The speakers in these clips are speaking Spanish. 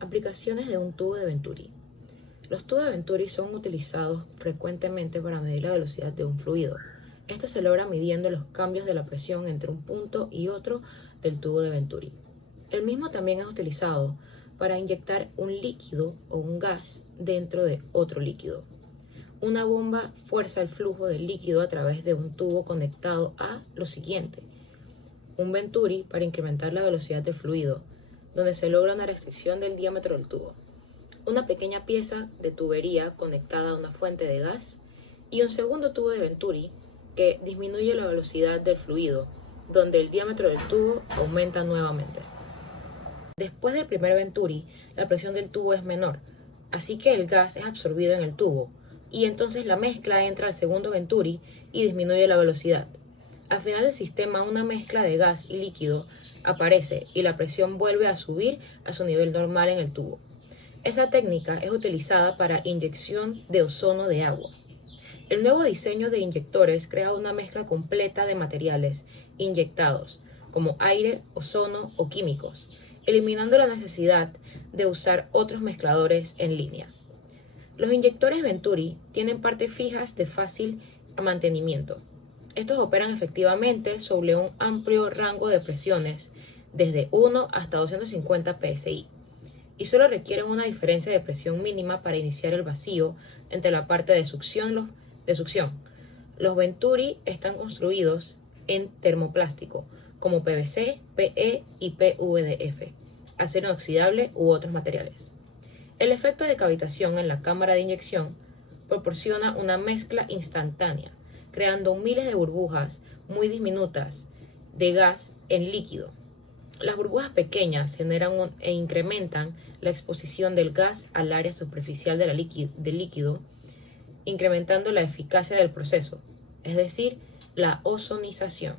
Aplicaciones de un tubo de Venturi. Los tubos de Venturi son utilizados frecuentemente para medir la velocidad de un fluido. Esto se logra midiendo los cambios de la presión entre un punto y otro del tubo de Venturi. El mismo también es utilizado para inyectar un líquido o un gas dentro de otro líquido. Una bomba fuerza el flujo del líquido a través de un tubo conectado a lo siguiente: un Venturi para incrementar la velocidad del fluido, donde se logra una restricción del diámetro del tubo, una pequeña pieza de tubería conectada a una fuente de gas y un segundo tubo de Venturi que disminuye la velocidad del fluido, donde el diámetro del tubo aumenta nuevamente. Después del primer Venturi, la presión del tubo es menor, así que el gas es absorbido en el tubo, y entonces la mezcla entra al segundo Venturi y disminuye la velocidad. Al final del sistema, una mezcla de gas y líquido aparece y la presión vuelve a subir a su nivel normal en el tubo. Esta técnica es utilizada para inyección de ozono de agua. El nuevo diseño de inyectores crea una mezcla completa de materiales inyectados, como aire, ozono o químicos, eliminando la necesidad de usar otros mezcladores en línea. Los inyectores Venturi tienen partes fijas de fácil mantenimiento. Estos operan efectivamente sobre un amplio rango de presiones, desde 1 hasta 250 psi, y solo requieren una diferencia de presión mínima para iniciar el vacío entre la parte de succión. Los Venturi están construidos en termoplástico, como PVC, PE y PVDF, acero inoxidable u otros materiales. El efecto de cavitación en la cámara de inyección proporciona una mezcla instantánea, creando miles de burbujas muy diminutas de gas en líquido. Las burbujas pequeñas generan e incrementan la exposición del gas al área superficial del líquido, incrementando la eficacia del proceso, es decir, la ozonización.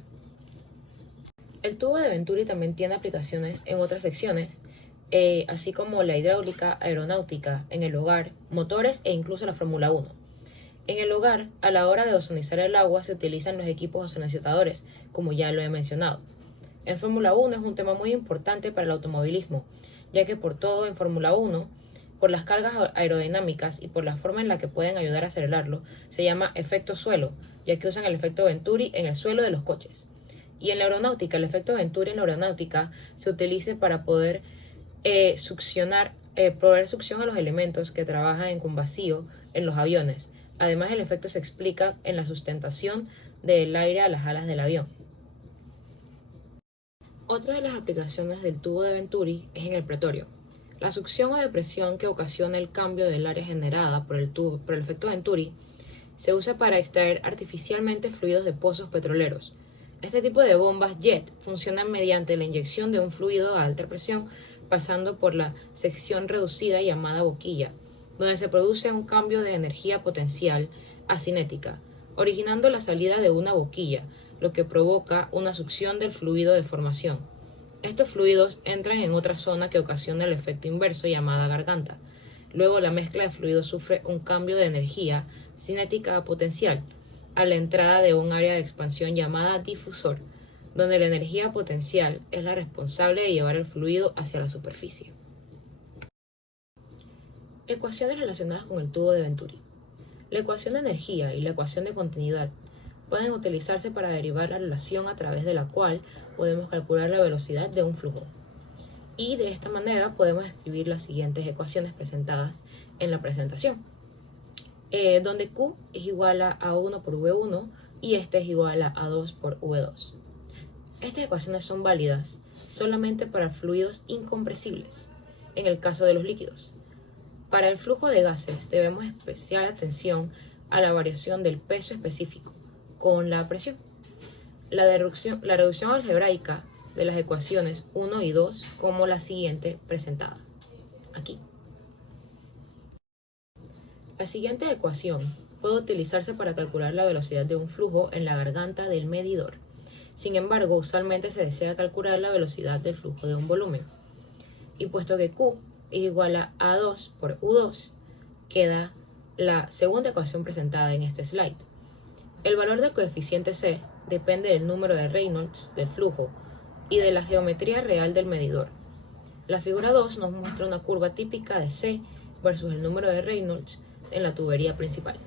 El tubo de Venturi también tiene aplicaciones en otras secciones, así como la hidráulica, aeronáutica, en el hogar, motores e incluso la Fórmula 1. En el hogar, a la hora de ozonizar el agua se utilizan los equipos ozonizadores, como ya lo he mencionado. En Fórmula 1 es un tema muy importante para el automovilismo, ya que por todo en Fórmula 1, por las cargas aerodinámicas y por la forma en la que pueden ayudar a acelerarlo, se llama efecto suelo, ya que usan el efecto Venturi en el suelo de los coches. Y en la aeronáutica, el efecto Venturi en la aeronáutica se utiliza para poder proveer succión a los elementos que trabajan con vacío en los aviones. Además, el efecto se explica en la sustentación del aire a las alas del avión. Otra de las aplicaciones del tubo de Venturi es en el pretorio. La succión o depresión que ocasiona el cambio del área generada por el efecto Venturi se usa para extraer artificialmente fluidos de pozos petroleros. Este tipo de bombas jet funcionan mediante la inyección de un fluido a alta presión pasando por la sección reducida llamada boquilla, donde se produce un cambio de energía potencial a cinética, originando la salida de una boquilla, lo que provoca una succión del fluido de formación. Estos fluidos entran en otra zona que ocasiona el efecto inverso llamada garganta. Luego la mezcla de fluidos sufre un cambio de energía cinética a potencial a la entrada de un área de expansión llamada difusor, donde la energía potencial es la responsable de llevar el fluido hacia la superficie. Ecuaciones relacionadas con el tubo de Venturi. La ecuación de energía y la ecuación de continuidad pueden utilizarse para derivar la relación a través de la cual podemos calcular la velocidad de un flujo. Y de esta manera podemos escribir las siguientes ecuaciones presentadas en la presentación, donde Q es igual a A1 por V1 y este es igual a A2 por V2. Estas ecuaciones son válidas solamente para fluidos incompresibles, en el caso de los líquidos. Para el flujo de gases debemos especial atención a la variación del peso específico con la presión. La reducción algebraica de las ecuaciones 1 y 2 como la siguiente presentada aquí. La siguiente ecuación puede utilizarse para calcular la velocidad de un flujo en la garganta del medidor. Sin embargo, usualmente se desea calcular la velocidad del flujo de un volumen. Y puesto que Q es igual a A2 por U2, queda la segunda ecuación presentada en este slide. El valor del coeficiente C depende del número de Reynolds del flujo y de la geometría real del medidor. La figura 2 nos muestra una curva típica de C versus el número de Reynolds en la tubería principal.